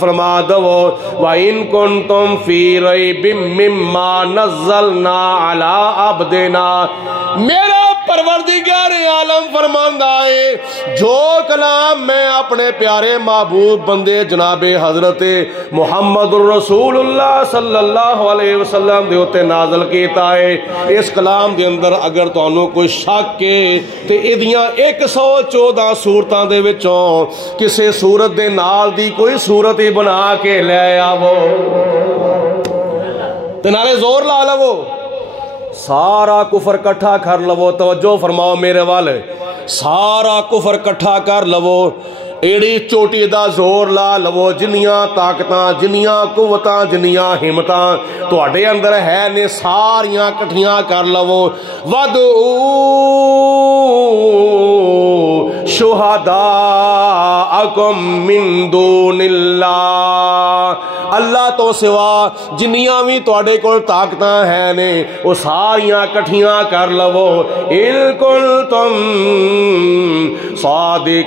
فرما دو وَإِن كُنتُم فِي رَيْبٍ مِّمَّا نَزَّلْنَا عَلَىٰ عَبْدِنَا، میرا پروردگار عالم فرماندا ہے جو کلام میں اپنے پیارے محبوب بندے جناب حضرت محمد الرسول اللہ صلی اللہ علیہ وسلم دے اوتے نازل کیتا ہے، اس کلام دے اندر اگر تانوں کوئی شک ہے تے ایدیاں 114 سورتاں دے وچوں کسے سورت دے نال دی کوئی سورت ہی بنا کے لے آو تے نالے زور لا لو، سارا کفر کٹھا کر لو۔ توجہ فرماؤ میرے والے، سارا کفر کٹھا کر لو، ایڑی چوٹی دا زور لا لو، جنیاں طاقتاں جنیاں قوتاں جنیاں ہمتاں تواڈے اندر ہے نے ساریاں کٹھیاں کر لو۔ وَدْعُوا شُہَدَاءَكُم مِّن دُونِ اللَّهِ، اللہ تو سوا جنیاں بھی تواڈے کول طاقتاں ہیں نے وہ ساریاں کٹھیاں کر لو۔ اِن کنتم صادقین،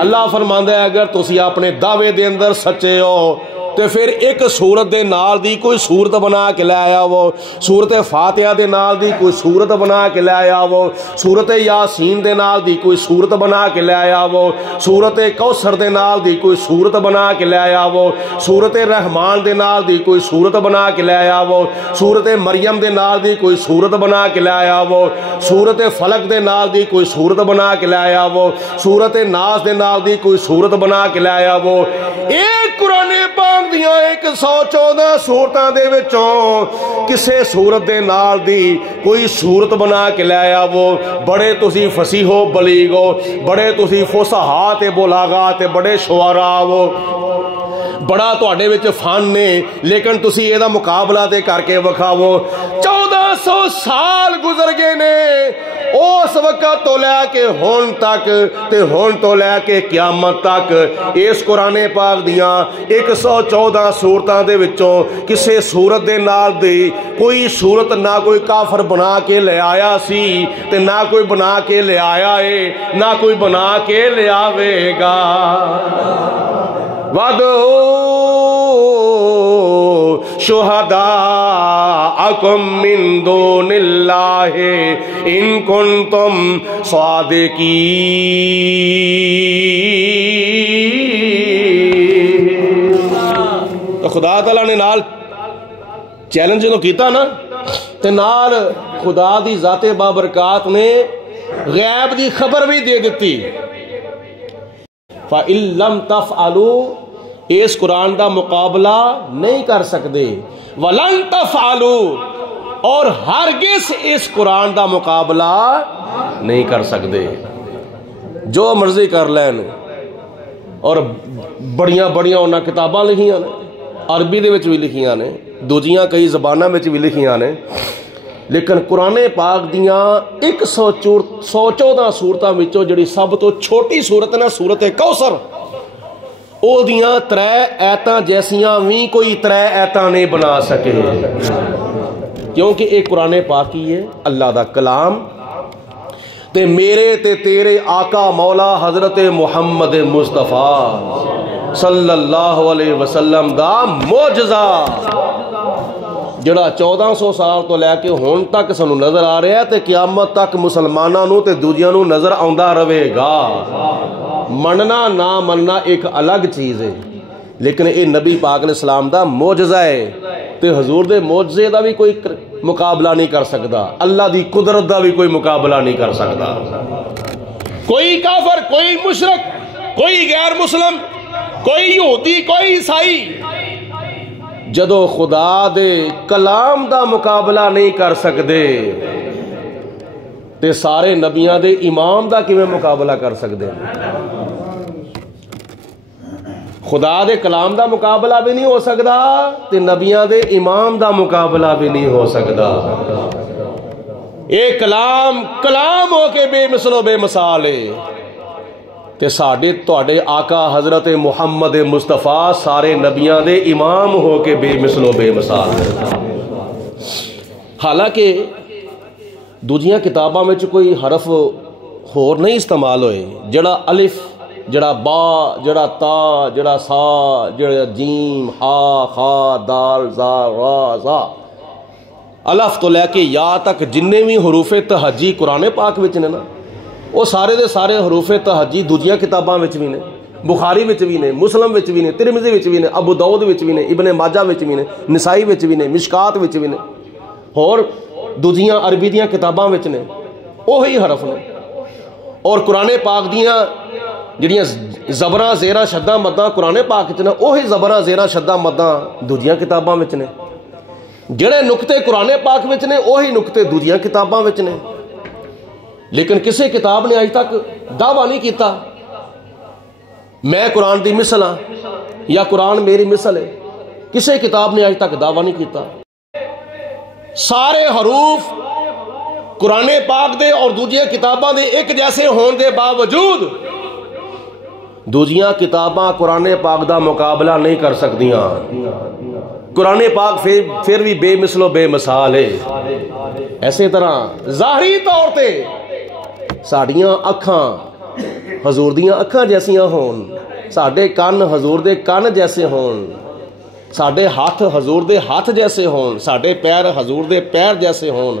اللہ فرماندا ہے اگر تسی اپنے دعوے دے اندر سچے ہو تے پھر ایک سورت دے نال دی کوئی سورت بنا کے لے آو، سورت فاتحہ دے نال دی کوئی سورت بنا کے لے آو، سورت یاسین دے نال دی کوئی سورت بنا کے لے آو، سورت کوثر دے نال دی کوئی سورت بنا کے لے آو، سورت رحمان دے نال دی کوئی سورت بنا کے لے آو، سورت مریم دے نال دی کوئی سورت بنا کے لے آو، سورت فلق دے نال دی کوئی سورت بنا کے لے آو، سورت ناس دے نال دی کوئی سورت بنا کے لے آو۔ ایک قرآن پاک دیاں 114 سورتاں دے وچوں کسے سورت دے نال دی کوئی سورت بنا کے لے آو۔ بڑے تسی فصیح و بلیغ ہو، بڑے تسی فصحا تے بلاغا تے بڑے شعراء ہو، بڑا تواڈے وچ فن نے، لیکن تسی اے دا مقابلہ تے کر کے وکھاؤ۔ 1400 سال گزر گئے نے اس وقت تو لے کے ہون تک تے ہون تو لے کے قیامت تک اس قرآن پاک دیاں 114 سورتاں دے وچوں کسے سورت دے نال دی کوئی سورت نہ کوئی کافر بنا کے لے آیا سی تے نہ کوئی بنا کے لے آیا ہے نہ کوئی بنا کے لے آوے گا۔ وَدْعُوا شُہَدَاءَكُم مِّن دُونِ اللَّهِ إِن كُنتُم صَادِقِينَ۔ تو خدا تعالیٰ نے نال چیلنج جو کیتا نا تے نال خدا دی ذات بابرکات نے غیب دی خبر بھی دے دیتی۔ فَإِن لَّمْ تَفْعَلُوا، اس قرآن دا مقابلہ نہیں کر سکتے، وَلَن تَفْعَلُوا، اور ہرگز اس قرآن دا مقابلہ نہیں کر سکتے۔ جو مرضی کر لین، اور بڑیاں بڑیاں انہاں کتاباں لکھیاں نے، عربی دے وچ بھی لکھیاں نے، دوجیاں کئی زباناں وچ بھی لکھیاں نے، لیکن قرآن پاک دیاں 114 سورتاں وچوں جڑی سب تو چھوٹی سورت ہے نا سورت کوثر، او دیاں 3 ایتاں جیسیاں بھی کوئی 3 ایتاں نہیں بنا سکے، کیونکہ ایک قرآن پاک ہی ہے اللہ دا کلام تے میرے تے تیرے آقا مولا حضرت محمد مصطفیٰ صلی اللہ علیہ وسلم دا معجزہ جڑا 1400 سال تو لے کے ہون تک سنو نظر آ رہا ہے تے قیامت تک مسلماناں نو تے دوجیاں نو نظر آندا رہے گا۔ مننا نہ مننا ایک الگ چیز ہے، لیکن اے نبی پاک علیہ السلام دا معجزہ ہے تے حضور دے معجزے دا بھی کوئی مقابلہ نہیں کر سکتا، اللہ دی قدرت دا بھی کوئی مقابلہ نہیں کر سکتا۔ کوئی کافر، کوئی مشرک، کوئی غیر مسلم، کوئی یہودی، کوئی عیسائی جدو خدا دے کلام دا مقابلہ نہیں کر سکتے تے سارے نبیاں دے امام دا کیویں مقابلہ کر سکتے؟ خدا دے کلام دا مقابلہ بھی نہیں ہو سکتا تے نبیاں دے امام دا مقابلہ بھی نہیں ہو سکتا۔ اے کلام کلام ہو کے بے مثل و بے مثال ہے تے ساڈے تواڈے آقا حضرت محمد مصطفیٰ سارے نبیاں دے امام ہو کے بے مثل و بے مثال ہے۔ حالانکہ دوجیاں کتاباں وچ کوئی حرف ਹੋਰ ਨਹੀਂ ਇਸਤੇਮਾਲ ਹੋਏ। ਜਿਹੜਾ ਅਲਿਫ, ਜਿਹੜਾ ਬਾ, ਜਿਹੜਾ ਤਾ, ਜਿਹੜਾ ਸਾ, ਜਿਹੜਾ ਜੀਮ, ਹਾ, ਖਾ, ਦਾਲ, ਜ਼ਾ, ਰਾ, ਜ਼ਾ, ਅਲਫ ਤੋਂ ਲੈ ਕੇ ਯਾ ਤੱਕ ਜਿੰਨੇ ਵੀ ਹਰੂਫੇ ਤਹੱਜੀ ਕੁਰਾਨ ਪਾਕ ਵਿੱਚ ਨੇ ਨਾ, ਉਹ ਸਾਰੇ ਦੇ ਸਾਰੇ ਹਰੂਫੇ ਤਹੱਜੀ ਦੂਜੀਆਂ ਕਿਤਾਬਾਂ ਵਿੱਚ ਵੀ ਨੇ। ਬੁਖਾਰੀ ਵਿੱਚ ਵੀ ਨੇ, ਮੁਸਲਮ ਵਿੱਚ ਵੀ ਨੇ, ਤਿਰਮਿਜ਼ੀ ਵਿੱਚ ਵੀ ਨੇ, ਅਬੂ ਦਾਊਦ ਵਿੱਚ ਵੀ ਨੇ, ਇਬਨ ਮਾਜਾ ਵਿੱਚ ਵੀ ਨੇ, ਨਸਾਈ ਵਿੱਚ ਵੀ ਨੇ, ਮਿਸ਼ਕਾਤ ਵਿੱਚ ਵੀ ਨੇ, ਹੋਰ ਦੂਜੀਆਂ ਅਰਬੀ ਦੀਆਂ ਕਿਤਾਬਾਂ ਵਿੱਚ ਨੇ। ਉਹੀ ਹਰਫ ਨੇ। ਔਰ ਕੁਰਾਨ ਪਾਕ ਦੀਆਂ ਜਿਹੜੀਆਂ ਜ਼ਬਰਾਂ, ਜ਼ੇਰਾਂ, ਸ਼ੱਦਾਂ, ਮੱਦਾਂ ਕੁਰਾਨ ਪਾਕ ਵਿੱਚ ਨੇ, ਉਹੀ ਜ਼ਬਰਾਂ, ਜ਼ੇਰਾਂ, ਸ਼ੱਦਾਂ, ਮੱਦਾਂ ਦੂਜੀਆਂ ਕਿਤਾਬਾਂ ਵਿੱਚ ਨੇ। ਜਿਹੜੇ ਨੁਕਤੇ ਕੁਰਾਨ ਪਾਕ ਵਿੱਚ ਨੇ, ਉਹੀ ਨੁਕਤੇ ਦੂਜੀਆਂ ਕਿਤਾਬਾਂ ਵਿੱਚ ਨੇ। ਲੇਕਿਨ ਕਿਸੇ ਕਿਤਾਬ ਨੇ ਅੱਜ ਤੱਕ ਦਾਅਵਾ ਨਹੀਂ ਕੀਤਾ ਮੈਂ ਕੁਰਾਨ ਦੀ ਮਿਸਲ ਹਾਂ ਜਾਂ ਕੁਰਾਨ ਮੇਰੀ ਮਿਸਲ ਹੈ। ਕਿਸੇ ਕਿਤਾਬ ਨੇ ਅੱਜ ਤੱਕ ਦਾਅਵਾ ਨਹੀਂ ਕੀਤਾ। ਸਾਰੇ ਹਰੂਫ ਕੁਰਾਨ ਪਾਕ ਦੇ ਔਰ ਦੂਜੀਆਂ ਕਿਤਾਬਾਂ ਦੇ ਇੱਕ ਜੈਸੇ ਹੋਣ ਦੇ ਬਾਵਜੂਦ ਦੂਜੀਆਂ ਕਿਤਾਬਾਂ ਕੁਰਾਨ ਪਾਕ ਦਾ ਮੁਕਾਬਲਾ ਨਹੀਂ ਕਰ ਸਕਦੀਆਂ। ਕੁਰਾਨ ਪਾਕ ਫਿਰ ਵੀ ਬੇਮਿਸਲੋ ਬੇਮਿਸਾਲ ਹੈ। ਐਸੇ ਤਰ੍ਹਾਂ ਜ਼ਾਹਰੀ ਤੌਰ ਤੇ ਸਾਡੀਆਂ ਅੱਖਾਂ ਹਜ਼ੂਰ ਦੀਆਂ ਅੱਖਾਂ ਜੈਸੀਆਂ ਹੋਣ, ਸਾਡੇ ਕੰਨ ਹਜ਼ੂਰ ਦੇ ਕੰਨ ਜੈਸੇ ਹੋਣ, ਸਾਡੇ ਹੱਥ ਹਜ਼ੂਰ ਦੇ ਹੱਥ ਜੈਸੇ ਹੋਣ, ਸਾਡੇ ਪੈਰ ਹਜ਼ੂਰ ਦੇ ਪੈਰ ਜੈਸੇ ਹੋਣ,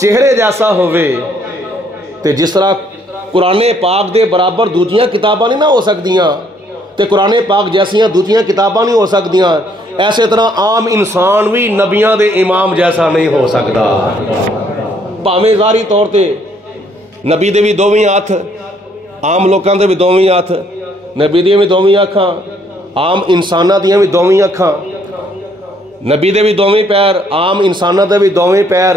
ਚਿਹਰੇ ਜੈਸਾ ਹੋਵੇ। ਤੇ ਜਿਸ ਤਰ੍ਹਾਂ ਕੁਰਾਨ ਪਾਕ ਦੇ ਬਰਾਬਰ ਦੂਜੀਆਂ ਕਿਤਾਬਾਂ ਨਹੀਂ ਨਾ ਹੋ ਸਕਦੀਆਂ ਤੇ ਕੁਰਾਨ ਪਾਕ ਜੈਸੀਆਂ ਦੂਜੀਆਂ ਕਿਤਾਬਾਂ ਨਹੀਂ ਹੋ ਸਕਦੀਆਂ, ਐਸੇ ਤਰ੍ਹਾਂ ਆਮ ਇਨਸਾਨ ਵੀ ਨਬੀਆਂ ਦੇ ਇਮਾਮ ਜੈਸਾ ਨਹੀਂ ਹੋ ਸਕਦਾ। ਭਾਵੇਂ ਜ਼ਾਹਰੀ ਤੌਰ ਤੇ ਨਬੀ ਦੇ ਵੀ ਦੋਵੇਂ ਹੱਥ, ਆਮ ਲੋਕਾਂ ਦੇ ਵੀ ਦੋਵੇਂ ਹੱਥ, ਨਬੀ ਦੀਆਂ ਵੀ ਦੋਵੇਂ ਅੱਖਾਂ, ਆਮ ਇਨਸਾਨਾਂ ਦੀਆਂ ਵੀ ਦੋਵੇਂ ਅੱਖਾਂ, ਨਬੀ ਦੇ ਵੀ ਦੋਵੇਂ ਪੈਰ, ਆਮ ਇਨਸਾਨਾਂ ਦੇ ਵੀ ਦੋਵੇਂ ਪੈਰ,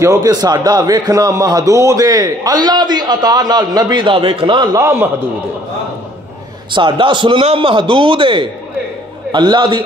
ਕਿਉਂਕਿ ਸਾਡਾ ਵੇਖਣਾ ਮਹਦੂਦ ਹੈ, ਅੱਲਾ ਦੀ ਅਤਾ ਨਾਲ ਨਬੀ ਦਾ ਵੇਖਣਾ ਲਾ ਮਹਦੂਦ ਹੈ। ਸਾਡਾ ਸੁਣਨਾ ਮਹਦੂਦ ਹੈ, ਅੱਲਾ ਦੀ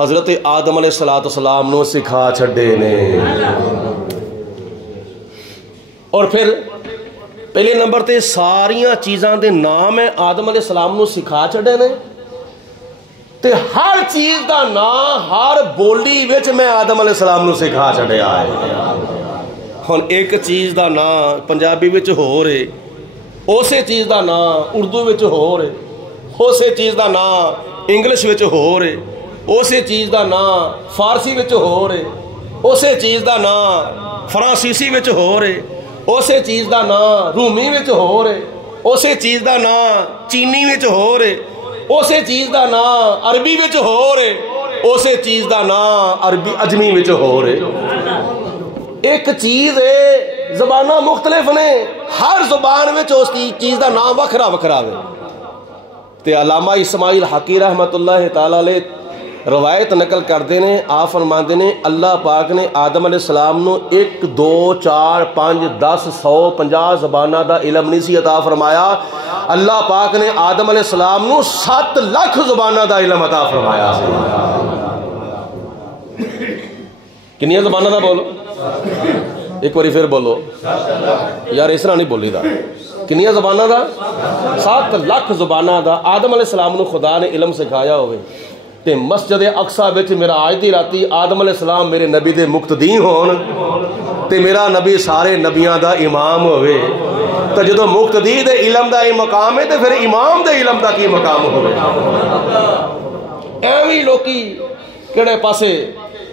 حضرت آدم علیہ السلام نو سکھا چھڈے نے۔ اور پھر پہلے نمبر تے ساریاں چیزاں دے نام ہے آدم علیہ السلام نو سکھا چھڈے نے، تے ہر چیز دا نام ہر بولی وچ میں آدم علیہ السلام نو سکھا چھڈیا ہے۔ ہن ایک چیز دا نام پنجابی وچ ہو رہے، اسی چیز دا نام اردو وچ ہو رہے، اسی چیز دا نام انگلش وچ ہو رہے، اسی چیز دا نام فارسی وچ ہو رہے، اسی چیز دا نام فرانسیسی وچ ہو رہے، اسی چیز دا نام رومی وچ ہو رہے، اسی چیز دا نام چینی وچ ہو رہے، اسی چیز دا نام عربی وچ ہو رہے، اسی چیز دا نام عربی اجمی وچ ہو رہے۔ ایک چیز ہے، زبانہ مختلف نے، ہر زبان وچ اس چیز دا نام وکھرا وکھرا ہے۔ تے علامہ اسماعیل حقی رحمت اللہ تعالی علیہ روایت نقل کردے نے، آپ فرماندے نے اللہ پاک نے آدم علیہ السلام نو 1 2 4 5 10 100 50 زبانہ دا علم نہیں سی عطا فرمایا، اللہ پاک نے آدم علیہ السلام نو 7 لاکھ زبانہ دا علم عطا فرمایا۔ کنیا زبانہ دا بولو، ایک باری پھر بولو یار، اس طرح نہیں بولی دا۔ کنیا زبانہ دا؟ 7 لاکھ زبانہ دا آدم علیہ السلام نو خدا نے علم سکھایا ہوئے۔ تے مسجد اقصی وچ میرا آج دی راتی آدم علیہ السلام میرے نبی دے مقتدی ہون، تے میرا نبی سارے نبیاں دا امام ہوئے، تو جدو مقتدی دے علم دا ہی مقام ہے تے پھر امام دے علم دا کی مقام ہوئے۔ ایویں لوکی کیڑے پاسے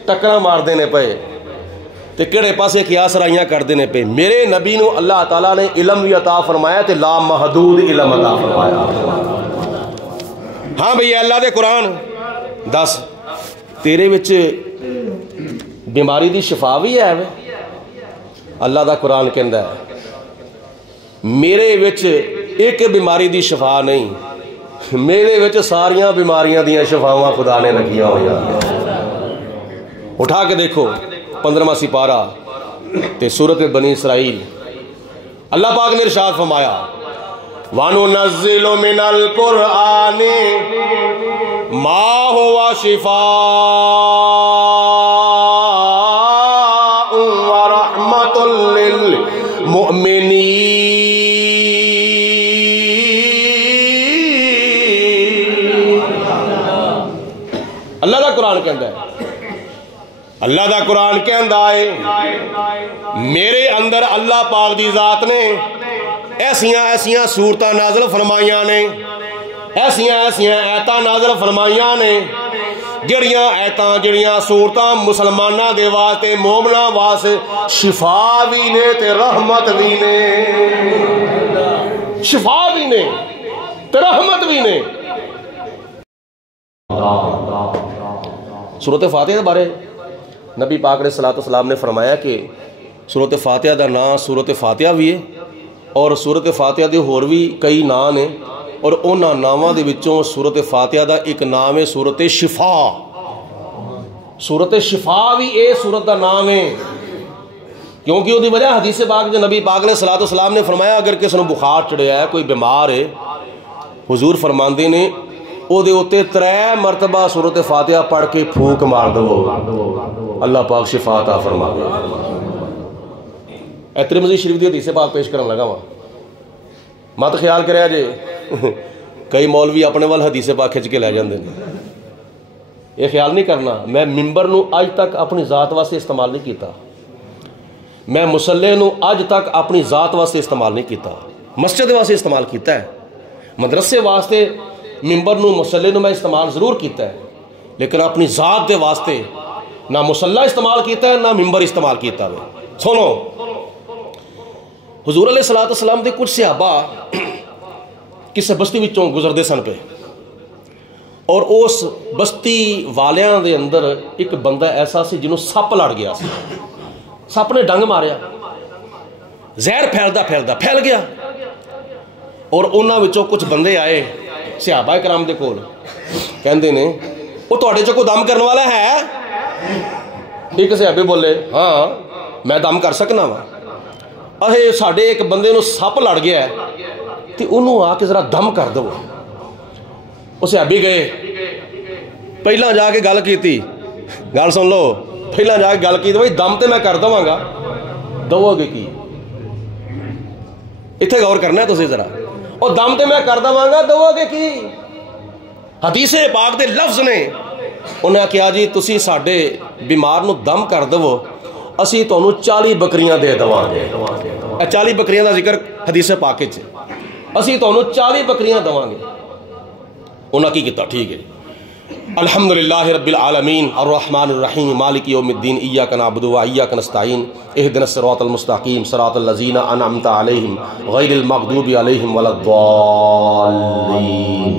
ٹکرا مار دینے پے تے کیڑے پاسے قیاس رائیاں کر دینے پہ۔ میرے نبی نو اللہ تعالیٰ نے علم بھی عطا فرمایا تے لا محدود علم عطا فرمایا۔ ہاں بھئی اللہ دے قرآن دس تیرے وچ بیماری دی شفا بھی ہے وے؟ اللہ دا قرآن کہندا ہے میرے وچ ایک بیماری دی شفا نہیں، میرے وچ ساریاں بیماریاں دیاں شفاواں خدا نے رکھیاں ہوئی۔ اٹھا کے دیکھو 15واں سپارہ تے سورۃ بنی اسرائیل، اللہ پاک نے ارشاد فرمایا وَنُنَزِّلُ مِنَ الْقُرْآنِ مَا هُوَ شِفَاءٌ وَرَحْمَةٌ لِّلْمُؤْمِنِينَ۔ اللہ دا قرآن کہندا ہے، اللہ دا قرآن کہندا ہے میرے اندر اللہ پاک دی ذات نے ایسیاں صورتاں نازل فرمائیاں نے، ایسیاں ایتاں نازل فرمائیاں نے، جڑیاں صورتاں مسلماناں دے واسطے مومناں واسطے شفا بھی نے تے رحمت بھی نے، شفا بھی نے تے رحمت بھی نے۔ سورۃ فاتحہ کے بارے نبی پاک علیہ السلام نے فرمایا کہ سورۃ فاتحہ دا نام سورۃ فاتحہ بھی ہے، اور سورۃ فاتحہ دے ہور بھی کئی نام نے، اور انہاں ناماں دے وچوں سورۃ فاتحہ دا ایک نام ہے سورۃ شفا۔ سورۃ شفا بھی اے سورت دا نام ہے، کیونکہ وہ دی وجہ حدیث پاک جو نبی پاک علیہ السلام نے فرمایا اگر کسی نو بخار چڑھیا ہے، کوئی بیمار ہے، حضور فرماندے نے او دے اوتے 3 مرتبہ سورۃ فاتحہ پڑھ کے پھونک مار دو، اللہ پاک شفا عطا فرماوے۔ ترمذی شریف دی حدیث پاک پیش کرن لگا وا، مت خیال کریا جے کئی مولوی اپنے وال حدیث پاک کھچ کے لے جاندے نے، یہ خیال نہیں کرنا۔ میں ممبر نو اج تک اپنی ذات واسطے استعمال نہیں کیتا، میں مصلی نو اج تک اپنی ذات واسطے استعمال نہیں کیتا، مسجد واسطے استعمال کیتا ہے، مدرسے واسطے ممبر نو مصلی نو میں استعمال ضرور کیتا ہے، لیکن اپنی ذات دے واسطے نہ مصلی استعمال کیتا ہے نہ ممبر استعمال کیتا ہے۔ سنو، حضور علیہ السلام دے کچھ صحابہ کسے بستی وچوں گزردے سن پہ، اور اس بستی والیاں دے اندر ایک بندہ ایسا سی جنہوں سپ لڑ گیا سی، سپ نے ڈنگ ماریا، زہر پھیل گیا، اور انہاں وچوں کچھ بندے آئے صحابہ کرام دے کول، کہندے نے وہ تواڈے چوں کوئی دم کرن والا ہے؟ ایک صحابی بولے ہاں میں دم کر سکنا وا، اہے ساڈے ایک بندے نو سپ لڑ گیا ہے تے انہوں آ کے ذرا دم کر دو۔ وہ صحابی گئے پہلا جا کے گل کی، گل سن لو، پہلا جا کے گل کی بھائی دم تو میں کر دوا گا، دو گے کی؟ اتنے غور کرنا ہے تسی ذرا، اور دم تو میں کر دوا گا، دو گے کی؟ حدیث پاک دے لفظ نے، انہیں کہا جی تسی ساڈے بیمار نو دم کر دو، اسی تانوں 40 بکریاں دے دواں گے۔ 40 بکریاں دا ذکر حدیث پاک وچ، اسی تانوں 40 بکریاں دواں گے۔ انہاں کی کیتا؟ ٹھیک ہے، الحمدللہ رب العالمین الرحمن الرحیم مالک یوم الدین ایاک نعبد و ایاک نستعین اہدنا الصراط المستقیم صراط الذین انعمت علیہم غیر المغضوب علیہم ولا الضالین۔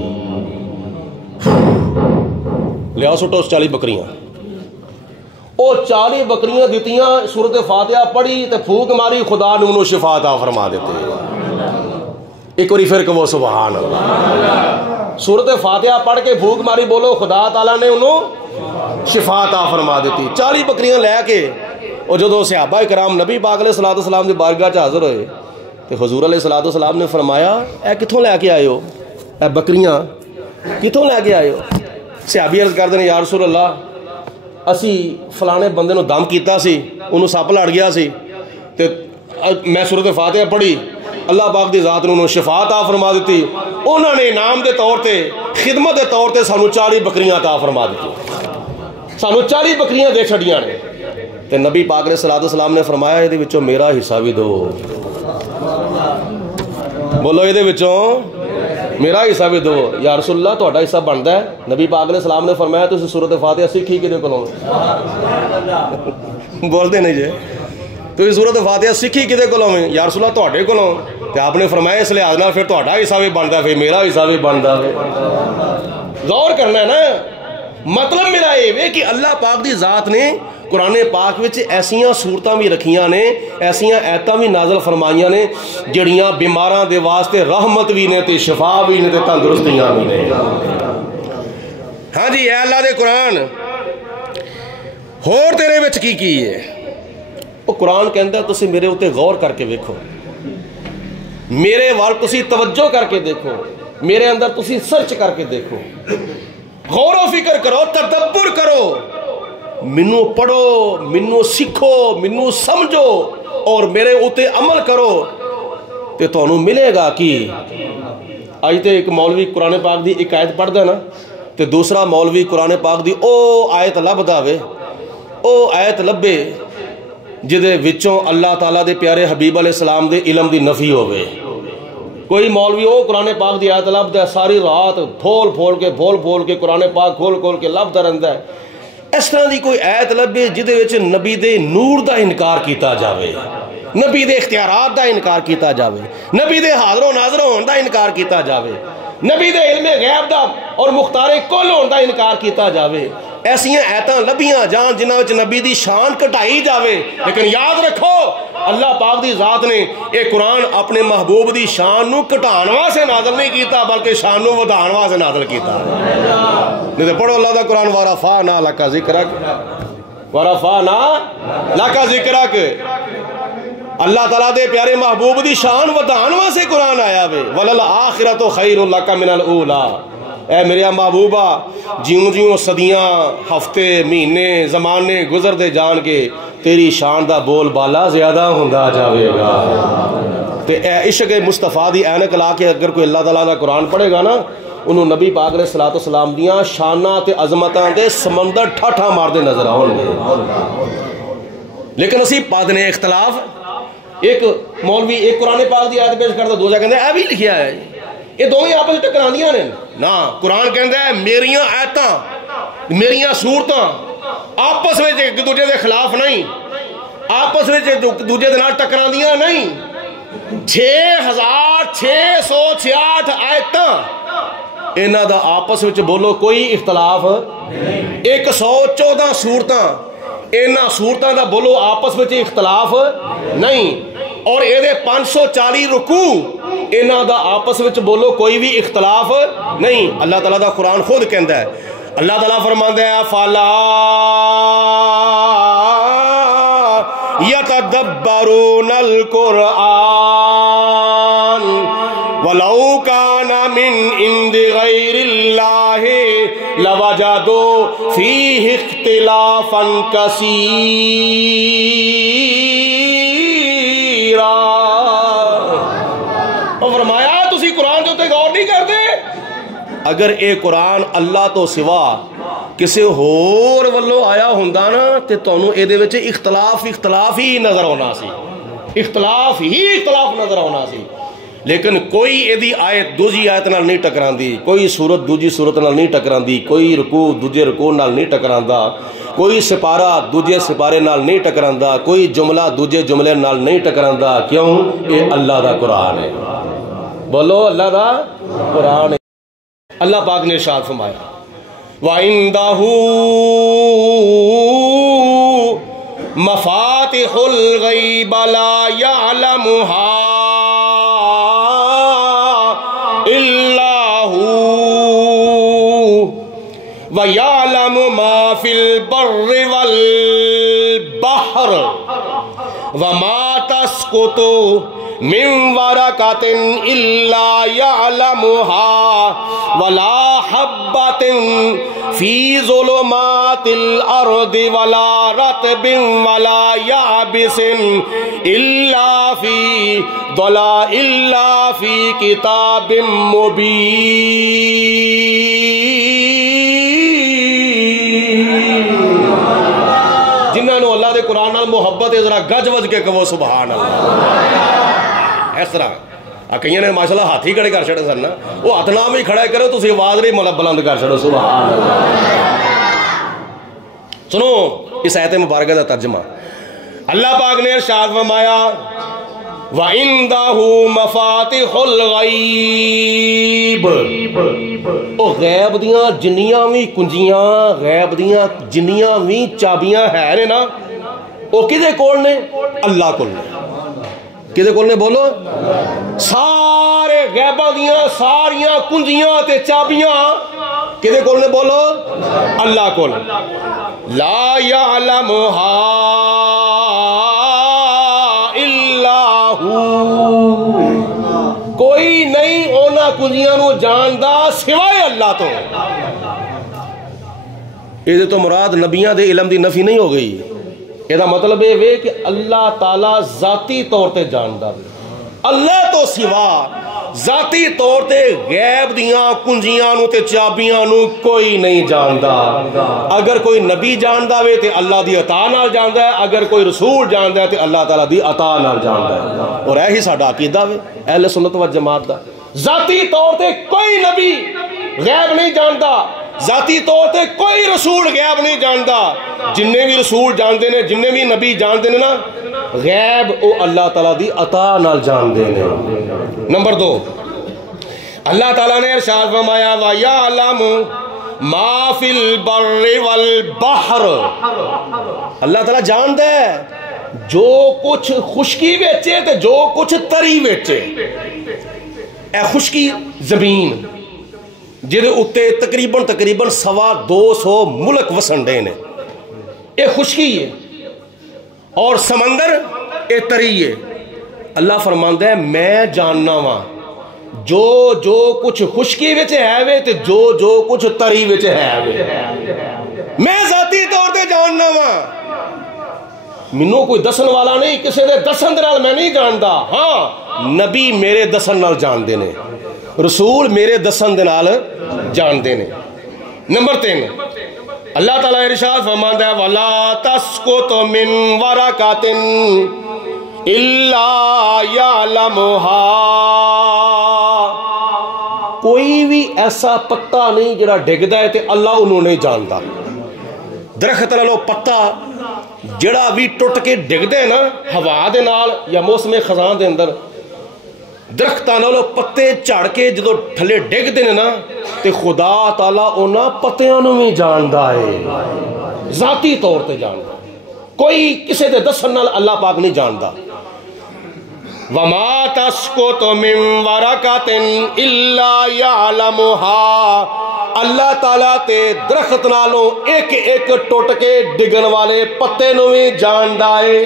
لیا سٹو 40 بکریاں، او 40 بکریاں دیتیاں، سورۃ فاتحہ پڑھی تے پھونک ماری، خدا نے انہوں شفا عطا فرما دیتے۔ ایک باری پھر کہو سبحان اللہ۔ سورۃ فاتحہ پڑھ کے پھونک ماری، بولو خدا تعالیٰ نے انہوں شفا عطا فرما دیتی۔ 40 بکریاں لے کے اور جدو صحابہ کرام نبی پاک علیہ السلام دی بارگاہ چ حاضر ہوئے تو حضور علیہ السلام نے فرمایا اے کتھوں لے کے آئے ہو؟ اے بکریاں کتھوں لے کے آئے ہو؟ صحابی عرض کر دیں یا رسول اللہ اسی فلانے بندے نو دم کیتا سی، انہوں سپ لڑ گیا سی تے میں سورۃ فاتحہ پڑھی، اللہ پاک دی ذات نے انہوں شفا عطا فرما دیتی، انہوں نے انعام دے طور تے خدمت دے طور تے سانو 40 بکریاں عطا فرما دیتی، سانو 40 بکریاں دے چھڑیاں نے۔ تے نبی پاک علیہ السلام نے فرمایا یہ دے وچوں میرا حصہ بھی دو، بولو یہ دے وچوں میرا حصہ بھی دو۔ یا رسول اللہ تہاڈا حصہ بندا ہے؟ نبی پاک علیہ السلام نے فرمایا تسی سورۃ فاتحہ سیکھی کدے کولوں؟ بولدے نہیں جی، تسی سورۃ فاتحہ سیکھی کدے کولوں؟ یا رسول اللہ تہاڈے کولوں۔ تے آپ نے فرمایا اس لحاظ نال پھر تہاڈا حصہ بھی بندا، پھر میرا حصہ بھی بندا۔ غور کرنا ہے نا، مطلب میرا یہ کہ اللہ پاک دی ذات نے قرآن پاک وچ ایسیاں صورتاں بھی رکھیاں نے، ایسیاں ایتاں بھی نازل فرمائیاں نے جڑیاں بیماراں دے واسطے رحمت بھی نے تے شفا بھی نے تے تندرستیاں بھی نے۔ ہاں جی، اے اللہ دے قرآن ہور تیرے وچ کی ہے؟ وہ قرآن کہندا تسی میرے اوتے غور کر کے ویکھو، میرے وال تسی توجہ کر کے دیکھو، میرے اندر تسی سرچ کر کے دیکھو، غور و فکر کرو، تدبر کرو، منو پڑھو، منو سیکھو، منو سمجھو اور میرے اوتے عمل کرو تے تانوں ملے گا کہ آج تے ایک مولوی قرآن پاک دی ایک آیت پڑھ دے نا تے دوسرا مولوی قرآن پاک دی او آیت لب داوے، او آیت لبے جدے وچوں اللہ تعالیٰ دے پیارے حبیب علیہ السلام دے علم دی نفی ہوئے۔ کوئی مولوی او قرآن پاک دی آیت لب دے ساری رات پھول پھول کے قرآن پاک کھول کے لب دا رہندا ہے۔ اس طرح دی کوئی آیت لبے جدے وچ نبی دے نور دا انکار کیتا جاوے، نبی دے اختیارات دا انکار کیتا جاوے، نبی دے حاضر و ناظر ہون دا انکار کیتا جاوے، نبی دے علم غیب دا اور مختار کل ہون دا انکار کیتا جاوے۔ ایسیاں ایتاں لبیاں جان جنہاں وچ نبی دی شان کٹائی جاوے، لیکن یاد رکھو اللہ پاک دی ذات نے یہ قرآن اپنے محبوب دی شان نو کٹان واسطے نازل نہیں کیتا بلکہ شان نو ودھان واسطے نازل کیتا۔ نہیں تے پڑھو اللہ دا قرآن، ورفعنا لک ذکرک، ورفعنا لک ذکرک، اللہ تعالیٰ دے پیارے محبوب دی شان ودھان واسطے قرآن آیا وے، وللآخرۃ خیر لک من الاولی۔ اے میرے محبوبہ جیوں جیوں صدیاں ہفتے مہینے زمانے گزر دے جان کے تیری شان دا بول بالا زیادہ ہوندا جاوے گا۔ تے اے عشق مصطفیٰ دی اینک لا کے اگر کوئی اللہ تعالیٰ دا قرآن پڑھے گا نا انہوں نبی پاک علیہ السلام دیاں شاناں تے عظمتاں دے سمندر ٹھاٹھا مار دے نظر آؤں گے۔ لیکن اسی پاد نے اختلاف، ایک مولوی ایک قرآن پاک دی آیت پیش کرتا، دوسرا کہندا اے بھی لکھیا ہے، یہ دونوں آپس میں ٹکراندیاں نے نا۔ قرآن کہندا ہے میریاں آیتاں میریاں صورتاں آپس میں ایک دوجے دے خلاف نہیں، آپس میں ایک دوجے دے نال ٹکراندیاں نہیں۔ 6666 آیتاں انہاں دا آپس میں بولو کوئی اختلاف، 114 صورتاں انہاں صورتاں دا بولو آپس میں اختلاف نہیں، اور یہ 540 رکوع انہاں دا آپس میں بولو کوئی بھی اختلاف نہیں۔ اللہ تعالیٰ دا قرآن خود کہندا ہے، اللہ تعالیٰ فرماندا ہے فَلَا يَتَدَبَّرُونَ الْقُرْآنَ وَلَوْ كَانَ مِنْ عِنْدِ غَيْرِ اللَّهِ لَوَجَدُوا فِيهِ اخْتِلَافًا كَثِيرًا۔ اور فرمایا تسی قرآن جو تے غور نہیں کرتے، اگر اے قرآن اللہ تو سوا کسی ہور والوں آیا ہوندا نا تے تانوں اے دے وچ اختلاف ہی نظر آنا سی، اختلاف نظر آنا سی۔ لیکن کوئی اے دی آیت دوجی آیت نال نہیں ٹکراندی، کوئی سورت دوجی سورت نال نہیں ٹکراندی، کوئی رکوع دوجے رکوع نال نہیں ٹکراندا، کوئی سپارہ دوجے سپارے نال نہیں ٹکراندا، کوئی جملہ دوجے جملے نال نہیں ٹکراندا۔ کیوں؟ اے اللہ دا قرآن ہے۔ بولو اللہ دا قرآن ہے۔ اللہ پاک نے ارشاد فرمایا وَعِندَهُ مَفَاتِحُ الْغَيْبِ لَا يَعْلَمُهَا إِلَّا هُوَ وَيَعْلَمُ مَا فِي الْبَرِّ وَالْبَحْرِ وَمَا تَسْقُطُ مِنْ وَرَقَةٍ إِلَّا يَعْلَمُهَا وَلَا حَبَّةٍ فِي ظُلُمَاتِ الْأَرْضِ وَلَا رَطْبٍ وَلَا يَابِسٍ إِلَّا فِي كِتَابٍ مُبِينٍ۔ جنہاں نو اللہ دے قرآن نال محبت ہے ذرا گج وج کے کہو سبحان اللہ۔ اس طرح کئیاں نے ماشاءاللہ ہاتھ ہی کھڑے کر چھڑے سن نا، وہ ہاتھ نام ہی کھڑا کرو تسی آواز نہیں بلند کر چھڑو سبحان اللہ۔ سنو اس آیت مبارکہ دا ترجمہ، اللہ پاک نے ارشاد فرمایا وَعِندَهُ مَفَاتِحُ الْغَيْبِ، او غیب دیاں جنیاں بھی کنجیاں، غیب دیاں جنیاں بھی چابیاں ہے نا، او کدے کول نے؟ اللہ کول نے۔ کدے کول نے بولو؟ سارے غیبہ دیاں ساریاں کنجیاں تے چابیاں کدے کول نے بولو؟ اللہ کول۔ لا یعلمہا الا ہو، کوئی نہیں اونا کنجیاں نو جاندا سوائے اللہ تو۔ یہ تو مراد نبیاں دے علم دی نفی نہیں ہو گئی، یہ مطلب یہ کہ اللہ تعالیٰ ذاتی طور تے جاندا، اللہ تو سوا ذاتی طور تے غیب دیاں کنجیاں نو تے چابیاں نو کوئی نہیں جاندا۔ اگر کوئی نبی جاندا وے تے اللہ دی عطا نال جاندا ہے، اگر کوئی رسول جاندا ہے تے اللہ تعالیٰ دی عطا نال جاندا ہے۔ اور یہی ساڈا عقیدہ وے اہل سنت و جماعت دا، ذاتی طور تے کوئی نبی غیب نہیں جاندا، ذاتی طور تے کوئی رسول غیب نہیں جاندا۔ جننے بھی رسول جاندے نے، جننے بھی نبی جاندے نے نا، غیب او اللہ تعالیٰ دی عطا نال جاندے نے۔ نمبر 2، اللہ تعالیٰ نے ارشاد فرمایا وَيَعْلَمُ مَا فِي الْبَرِّ وَالْبَحْرِ، اللہ تعالیٰ جاندا ہے جو کچھ خشکی ویچے تے جو کچھ تری ویچے۔ اے خشکی زمین جدے اتے تقریباً 200 ملک وسنڈے نے، اے خشکی ہے، اور سمندر اے تری ہے۔ اللہ فرماندا ہے میں جاننا وا جو کچھ خشکی وچ ہے وے تے جو کچھ تری وچ ہے وے، میں ذاتی طور تے جاننا وا، منوں کوئی دسن والا نہیں، کسی دے دسن دے نال میں نہیں جاندا۔ ہاں نبی میرے دسن نال جاندے نے، رسول میرے دسن دے نال جاندے نے۔ نمبر 3، اللہ تعالیٰ ارشاد فرماندا ہے وَلَا تَسْقُطُ مِنْ وَرَقَةٍ إِلَّا يَعْلَمُهَا، کوئی بھی ایسا پتا نہیں جڑا ڈگدا ہے تے اللہ انہوں نے جاندا۔ درخت نالوں پتا جڑا بھی ٹوٹ کے ڈگدے نا ہوا دے نال یا موسم خزاں دے اندر، درختاں نالوں پتے جھڑ کے جدو تھلے ڈگ دے نا تے خدا تعالیٰ انہاں پتیاں نوں بھی جاندا ہے، ذاتی طور تے جاندا، کوئی کسے دے دسن نال اللہ پاک نہیں جاندا۔ وَمَا تَسْقُطُ مِنْ وَرَقَةٍ إِلَّا يَعْلَمُهَا، اللہ تعالیٰ تے درخت نالوں ایک ایک ٹوٹ کے ڈگن والے پتے نو بھی جاندا ہے۔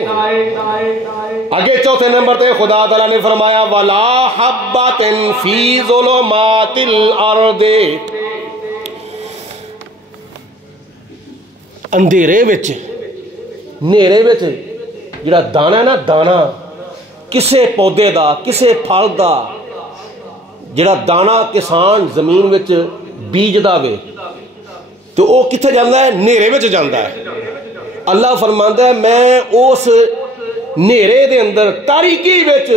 آگے چوتھے نمبر تے خدا تعالیٰ نے فرمایا وَلَا حَبَّةٍ فِي ظُلُمَاتِ الْأَرْضِ، اندھیرے وچ نیرے وچ جڑا دانا ہے نا، دانا کسے پودے دا کسے پھل دا جڑا دانا کسان زمین وچ بیج دا وے تو وہ کتھے جاندا ہے؟ نیرے وچ جاندا ہے۔ اللہ فرماندا ہے میں اس نیرے دے اندر تاریکی وچ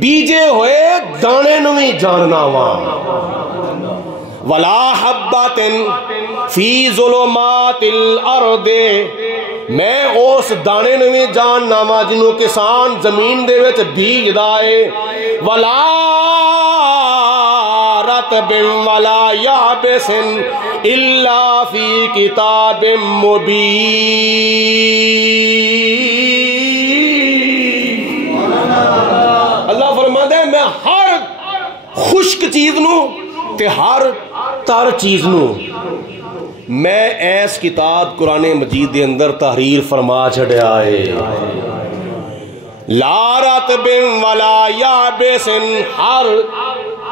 بیجے ہوئے دانے نو بھی جاننا وا۔ وَلَا حَبَّةٍ فِي ظُلُمَاتِ الْأَرْضِ، میں اس دانے نو بھی جاننا وا جنوں کسان زمین دے وچ بیج دائے۔ وَلَا رَطْبٍ وَلَا يَابِسٍ إِلَّا فِي كِتَابٍ مُبِينٍ۔ اللہ فرماتا ہے میں ہر خشک چیز نو تے ہر تر چیز نو میں ایس کتاب قرآن مجید دے اندر تحریر فرما چھڑیا ہے۔ لا رطب ولا یابس، ہر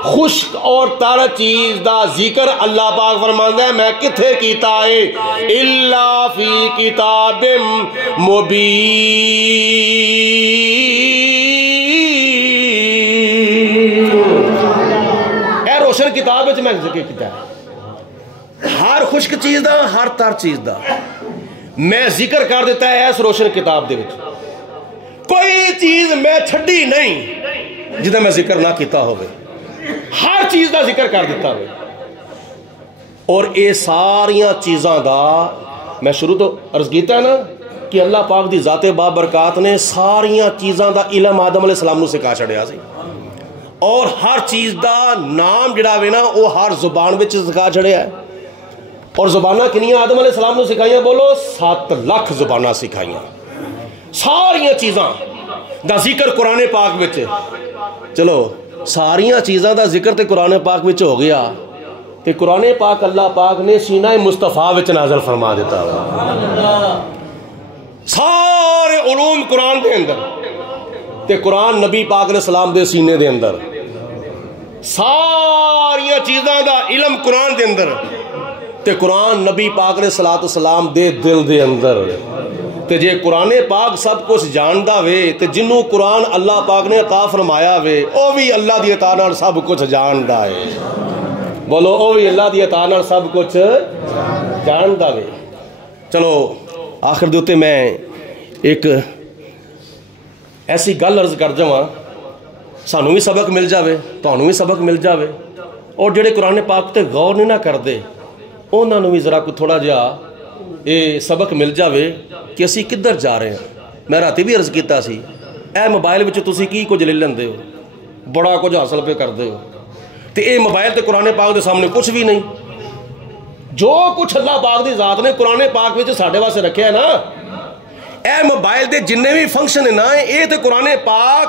خشک اور تر چیز دا ذکر اللہ پاک فرماندا ہے میں کتھے کیتا ہے؟ الا فی کتاب مبین، اے روشن کتاب وچ میں ذکر کیتا ہے ہر خشک چیز دا ہر تر چیز دا میں ذکر کر دیتا ہے اس روشن کتاب دے وچ۔ کوئی چیز میں چھڈی نہیں جدہ میں ذکر نہ کیتا ہوئے، ہر چیز دا ذکر کر دیتا ہوئے۔ اور اے ساریاں چیزاں دا میں شروع تو عرض کیتا ہے نا کہ اللہ پاک دی ذات بابرکات نے ساریاں چیزاں دا علم آدم علیہ السلام نو سکھا چھڑیا سی، اور ہر چیز دا نام جڑا وے نا وہ ہر زبان وچ سکھا چھڑیا ہے۔ اور زبانہ کنیاں آدم علیہ السلام نو سکھائیاں؟ بولو 7 لاکھ زبانہ سکھائیاں۔ ساریاں چیزاں دا ذکر قرآن پاک وچ، چلو ساریاں چیزاں دا ذکر تے قرآن پاک وچ ہو گیا تے قرآن پاک اللہ پاک نے سینہ مصطفیٰ وچ نازل فرما دیتا ہوا۔ سارے علوم قرآن دے اندر تے قرآن نبی پاک علیہ السلام دے سینے دے اندر، ساریاں چیزاں دا علم قرآن دے اندر تے قرآن نبی پاک علیہ السلام دے دل دے اندر۔ تے جے قرآن پاک سب کچھ جاندا وے تے جنوں قرآن اللہ پاک نے عطا فرمایا وے او بھی اللہ دی عطا نال سب کچھ جاندا ہے۔ بولو او بھی اللہ دی عطا نال سب کچھ جاندا وے۔ چلو آخر دے اوتے میں ایک ایسی گل عرض کر جاواں سانوں بھی سبق مل جاوے، تانوں بھی سبق مل جاوے، اور جڑے قرآن پاک تے غور نہیں نہ کردے انہاں نوں بھی ذرا کوئی تھوڑا جہا یہ سبق مل جاوے کہ اسی کدھر جا رہے ہیں۔ میں راتی بھی عرض کیتا سی اے موبائل وچ تسی کی کچھ لے لیندے ہو، بڑا کچھ حاصل پہ کردے ہو، تے اے موبائل تے قرآن پاک دے سامنے کچھ بھی نہیں۔ جو کچھ اللہ پاک دی ذات نے قرآن پاک وچ ساڈے واسطے رکھیا ہے نا، اے موبائل دے جننے بھی فنکشن ہے نا، اے تے قرآن پاک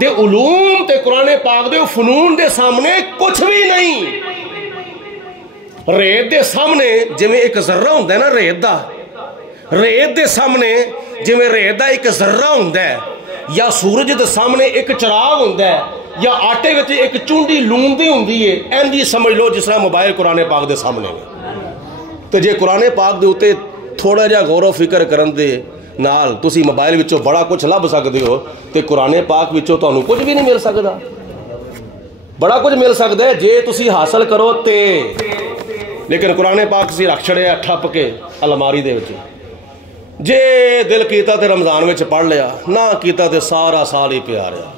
دے علوم تے قرآن پاک دے فنون دے سامنے کچھ بھی نہیں۔ ریت دے سامنے جویں ایک ذرہ ہوندا ہے نا، ریت دے سامنے جویں ریت دا ایک ذرہ ہوندا ہے، یا سورج دے سامنے ایک چراغ ہوندا ہے، یا آٹے وچ ایک چونڈی لون دی ہوندی ہے، اینجی سمجھ لو جس طرح موبائل قرآن پاک دے سامنے ہے۔ تے جے قرآن پاک دے اوتے تھوڑا جہا غور و فکر کرن دے نال تسی موبائل وچوں بڑا کچھ لب سکدے ہو، تے قرآن پاک وچوں تانوں کچھ بھی نہیں مل سکدا۔ بڑا کچھ مل سکدا ہے جے تسی حاصل کرو تے، لیکن قرآن پاک تسی رکھ چھڑیا ٹھپ کے الماری دے وچ، جے دل کیتا تے رمضان وچ پڑھ لیا، نہ کیتا تے سارا سال ہی پیا رہا۔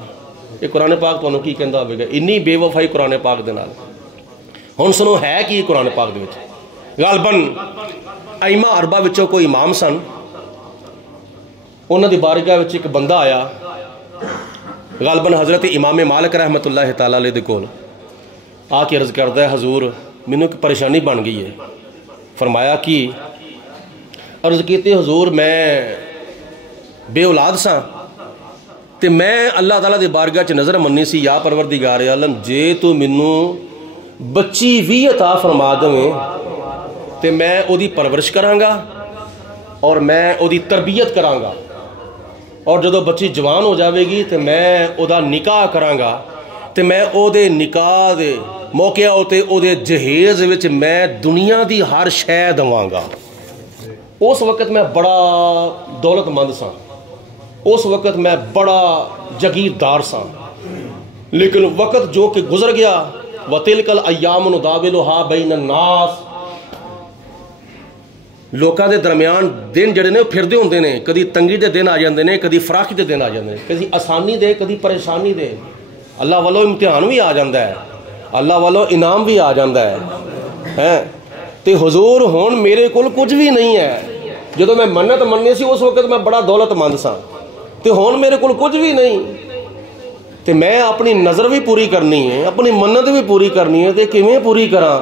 یہ قرآن پاک تانوں کی کہندا ہوے گا؟ انی بے وفائی قرآن پاک دے نال۔ ہن سنو ہے کی قرآن پاک دے وچ؟ غالباً ائمہ اربعہ وچوں کوئی امام سن، انہاں دی بارگاہ وچ ایک بندہ آیا، غالباً حضرت امام مالک رحمۃ اللہ تعالی علیہ دے کول آ کے عرض کردا ہے حضور مینوں ایک پریشانی بن گئی ہے۔ فرمایا کہ عرض کیتی حضور میں بے اولاد سا تے میں اللہ تعالیٰ دی بارگاہ چ نظر منی سی، یا پروردگار عالم جے تو مینوں بچی بھی عطا فرما دیں تے میں او دی پرورش کرانگا اور میں او دی تربیت کرانگا، اور جدو بچی جوان ہو جاوے گی تے میں او دا نکاح کرانگا تے میں او دے نکاح دے موقع ہوتے او دے جہیز وچ میں دنیا دی ہر شے دواں گا۔ اس وقت میں بڑا دولت مند سا، اس وقت میں بڑا جگیردار سا، لیکن وقت جو کہ گزر گیا وَتِلْكَ الْأَيَّامُ نُدَاوِلُهَا بَيْنَ النَّاسِ، لوکاں دے درمیان دن جڑے نے پھردے ہوندے نے، کدی تنگی دے دن آ جاندے نے، کدی فراخی دے دن آ جاندے نے، کدی آسانی دے کدی پریشانی دے، اللہ والوں امتحان بھی آ جاندا ہے، اللہ والوں انعام بھی آ جاندا ہے۔ تے حضور ہون میرے کول کچھ بھی نہیں ہے، جدو میں منت مننی سی اس وقت میں بڑا دولت مند سا، تے ہون میرے کول کچھ بھی نہیں، تے میں اپنی نظر بھی پوری کرنی ہے، اپنی منت بھی پوری کرنی ہے، تے کیویں پوری کراں؟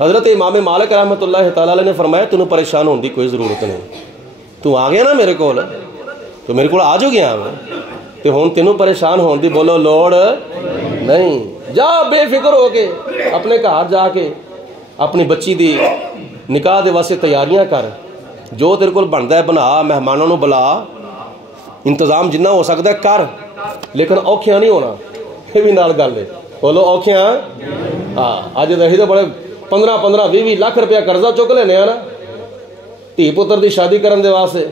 حضرت امام مالک رحمۃ اللہ تعالیٰ علیہ نے فرمایا تینوں پریشان ہونے کی کوئی ضرورت نہیں، تو آ گیا نا میرے کول، تو میرے کول آ جو گیا میں، تے ہون تینوں پریشان ہونے دی بولو لوڑ نہیں، جا بے فکر ہو کے اپنے گھر جا کے اپنی بچی دی نکاح دے واسطے تیاریاں کر، جو تیرے کول بندا ہے بنا، مہمانوں نو بلا، انتظام جنہ ہو سکتا ہے کر، لیکن اوکھیاں نہیں ہونا، یہ بھی نال گل ہے، بولو اوکھیاں۔ ہاں اج دہی تو بڑے 15-15 20 لاکھ روپیہ قرضہ چک لینے نا دھی پتر دی شادی کرن دے واسطے،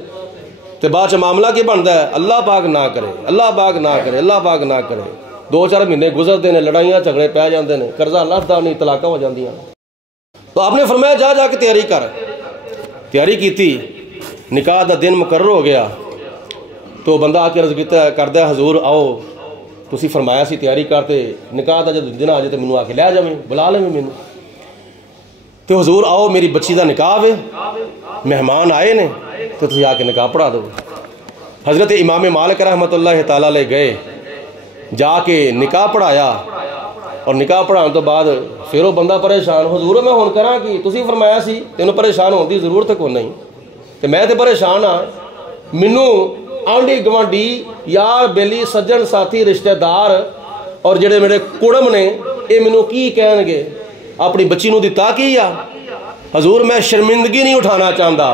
تے بعد معاملہ کی بنتا ہے؟ اللہ پاک نہ کرے، اللہ پاک نہ کرے، اللہ پاک نہ کرے، 2-4 مہینے گزرتے ہیں، لڑائیاں جھگڑے پہ جاندے نے، قرضہ لثدا نہیں، طلاقاں ہو جاندیاں۔ تو آپ نے فرمایا جا جا کے تیاری کر، تیاری کیتی، نکاح دا دن مقرر ہو گیا، تو بندہ آ کے عرض کردا ہے حضور آؤ تسی فرمایا سی تیاری کرتے، نکاح دا جب دن آ جائے تو مینوں آ کے لے جاویں، بلا لیں مینوں، تو حضور آؤ میری بچی دا نکاح وے، مہمان آئے نے تو تسی آ کے نکاح پڑھا دو۔ حضرت امام مالک رحمۃ اللہ تعالیٰ علیہ گئے، جا کے نکاح پڑھایا، اور نکاح پڑھان تو بعد پھر وہ بندہ پریشان، حضور میں ہون کراں کی؟ تسی فرمایا سی تینوں پریشان ہونے دی ضرورت کوئی نہیں، تے میں تے پریشان ہاں، مینوں آنڈی گوانڈی یار بیلی سجن ساتھی رشتہ دار اور جڑے میرے کڑم نے یہ مینوں کی کہن گے؟ اپنی بچی نو دتا کی یا؟ حضور میں شرمندگی نہیں اٹھانا چاہتا،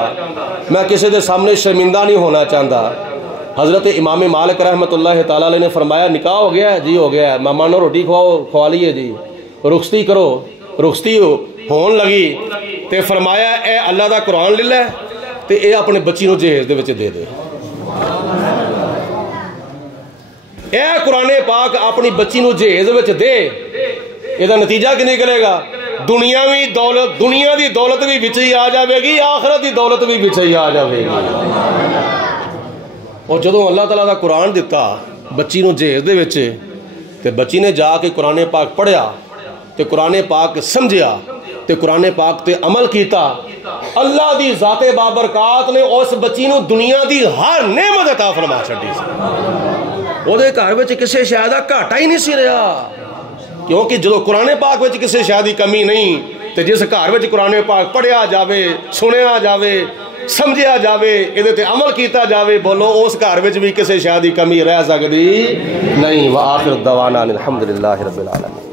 میں کسی دے سامنے شرمندہ نہیں ہونا چاہتا۔ حضرت امام مالک رحمۃ اللہ تعالیٰ علیہ نے فرمایا نکاح ہو گیا ہے؟ جی ہو گیا ہے، مہمانوں روٹی کھوا لیے جی، رخصتی کرو، رخصتی ہون لگی تے فرمایا اے اللہ دا قرآن لے لے تے اے اپنے بچی نو جہیز دے وچ دے دے، اے قرآن پاک اپنی بچی نو جہیز وچ دے، یہ نتیجہ کی نکلے گا؟ دنیاوی دولت، دنیا دی دولت بھی وچ ہی آ جاوے گی، آخرت دی دولت بھی وچ ہی آ جاوے گی۔ اور جدوں اللہ تعالیٰ دا قرآن دیتا بچی نو جہیز دے وچ، تے بچی نے جا کے قرآن پاک پڑھیا تے قرآن پاک سمجھیا تے قرآن پاک تے عمل کیتا، اللہ دی ذات بابرکات نے اس بچی نو دنیا دی ہر نعمت عطا فرما چھڈی سی، وہ دے گھر وچ کسے شے دا گھاٹا ہی نہیں سی رہا، کیونکہ جدو قرآن پاک وچ کسے شے دی کمی نہیں، تے جس گھر وچ قرآن پاک پڑھیا جاوے، سنیا جاوے، سمجھیا جاوے، ادھے تے عمل کیتا جاوے، بولو اس گھر وچ بھی کسے شے دی کمی رہ سکدی نہیں۔ وآخر دعوانا الحمدللہ رب العالمین۔